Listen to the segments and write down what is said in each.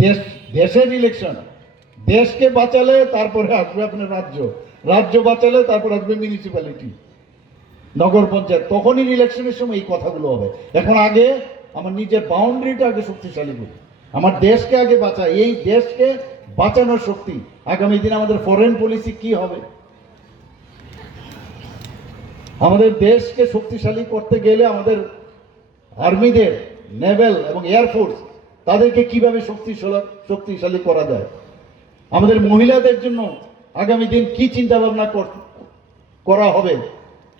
দেশ, দেশের ইলেকশন দেশকে বাঁচালে তারপরে আসবে আপনার রাজ্য। রাজ্য বাঁচালে তারপর আসবে মিউনিসিপ্যালিটি নগর পঞ্চায়েত। তখনই ইলেকশনের সময় এই কথাগুলো হবে। এখন আগে আমার নিজের বাউন্ডারিটা আগে শক্তিশালী করি। আমার দেশকে আগে বাঁচাই। এই দেশকে বাঁচানোর শক্তি। আগামী দিন আমাদের ফরেন পলিসি কি হবে? আমাদের দেশকে শক্তিশালী করতে গেলে আমাদের আর্মিদের নেভেল এবং এয়ারফোর্স তাদেরকে কীভাবে শক্তিশালী শক্তিশালী করা যায়? আমাদের মহিলাদের জন্য আগামী দিন কি চিন্তা ভাবনা কর- হবে?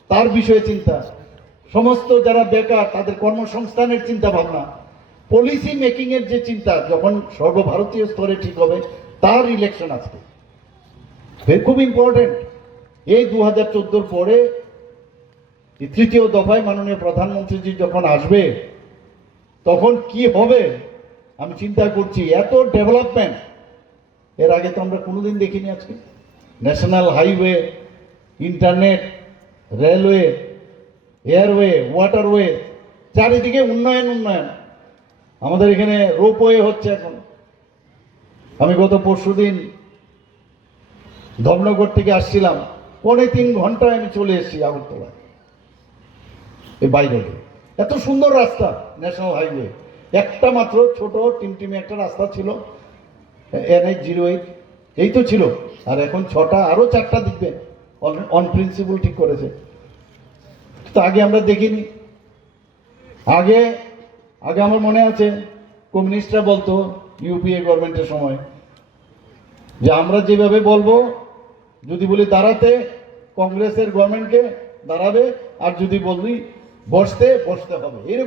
তার বিষয়ে চিন্তা। সমস্ত যারা বেকার, তাদের কর্মসংস্থানের চিন্তা ভাবনা পলিসি মেকিং এর যে চিন্তা, যখন সর্বভারতীয় স্তরে ঠিক হবে, তার ইলেকশন এ খুব ইম্পর্টেন্ট এই দু হাজার চোদ্দোর পরে তৃতীয় দফায় মাননীয় প্রধানমন্ত্রীজি যখন আসবে, তখন কি হবে? আমি চিন্তা করছি, এত ডেভেলপমেন্ট এর আগে তো আমরা কোনোদিন দেখিনি আজকে। National highway internet railway airway waterway চারিদিকে উন্নয়ন উন্নয়ন। আমাদের এখানে রোপওয়ে হচ্ছে এখন। আমি গত পরশুদিন ধর্মনগর থেকে আসছিলাম। পৌনে তিন ঘন্টায় আমি চলে এসেছি আগরতলা এই বাইরে। এত সুন্দর রাস্তা ন্যাশনাল হাইওয়ে একটা মাত্র ছোট টিমটিমে একটা রাস্তা ছিল। এনএইচ জিরো এইট, এই তো ছিল। আর এখন ছটা, আরও চারটা দিবে অন প্রিন্সিপাল ঠিক করেছে। তো আগে আমরা দেখিনি। আগে আগে আমার মনে আছে, কমিউনিস্টরা বলতো, ইউপিএ গভর্নমেন্টের সময়, যে আমরা যেভাবে বলব, যদি বলি দাঁড়াতে, কংগ্রেসের গভর্নমেন্টকে দাঁড়াবে, আর যদি বলি বসতে বসতে হবে। এরকম